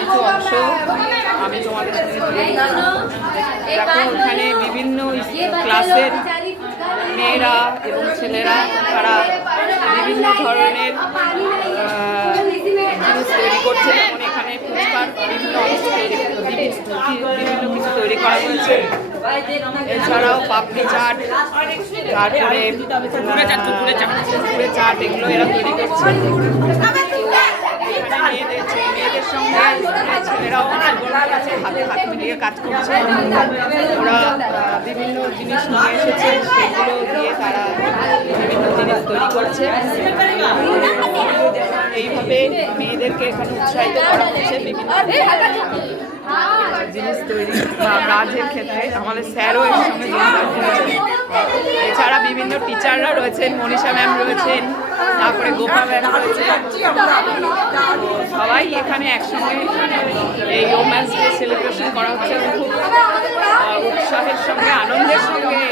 কিছু অংশ আমি তোমাদের দেখো। এখানে বিভিন্ন ক্লাসের মেয়েরা এবং ছেলেরা তারা বিভিন্ন ধরনের জিনিস তৈরি করছে। যেমন এখানে ফুচকার বিভিন্ন কিছু তৈরি করা হয়েছে। এছাড়াও পাপড়ি চাট, তারপরে পুকুরে চাট, এগুলো এরা তৈরি করছে। মেয়েদের সঙ্গে ছেলেরাও হাতে হাত মিলিয়ে কাজ করছে। ওরা বিভিন্ন জিনিস নিয়ে এসেছে, সেগুলো দিয়ে তারা বিভিন্ন জিনিস তৈরি করছে। এইভাবে মেয়েদেরকে এখানে উৎসাহিত করা হচ্ছে বিভিন্ন জিনিস তৈরি বা কাজের ক্ষেত্রে। আমাদের স্যারও এর সঙ্গে যোগদান করেছেন। এছাড়া বিভিন্ন টিচাররা রয়েছেন, মনীষা ম্যাম রয়েছেন, তারপরে গোপা ম্যাম রয়েছে। সবাই এখানে একসঙ্গে এই ওমেন্স ডে সেলিব্রেশন করা হচ্ছে। খুব উৎসাহের সঙ্গে, আনন্দের সঙ্গে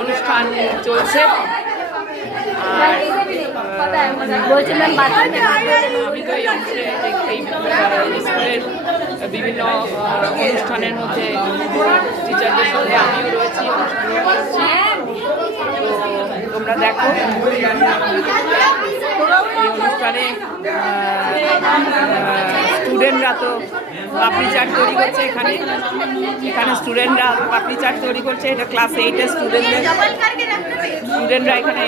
অনুষ্ঠান চলছে। আমি তো এই অংশে স্কুলের বিভিন্ন অনুষ্ঠানের মধ্যে টিচারদের সঙ্গে আমিও রয়েছি, তোমরা দেখো। এই অনুষ্ঠানে স্টুডেন্টরা তো পাপড়ি চাট তৈরি করছে। এখানে স্টুডেন্টরা পাপড়ি চাট তৈরি করছে। এটা ক্লাস 8-এর স্টুডেন্টরা এখানে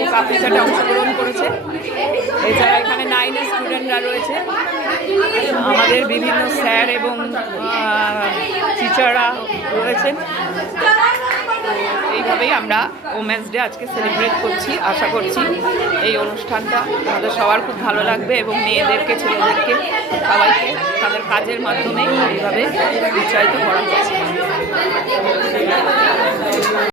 এই পাপড়ি চাটে অংশগ্রহণ করেছে। এছাড়া এখানে 9-এর স্টুডেন্টরা রয়েছে। আমাদের বিভিন্ন স্যার এবং টিচাররা রয়েছেন। এইভাবেই আমরা ওমেন্স ডে আজকে সেলিব্রেট করছি। আশা করছি এই অনুষ্ঠানটা আমাদের সবার খুব ভালো লাগবে এবং মেয়েদেরকে, ছেলেদেরকে, সবাইকে তাদের কাজের মাধ্যমে এইভাবে উৎসাহিত করা হচ্ছে।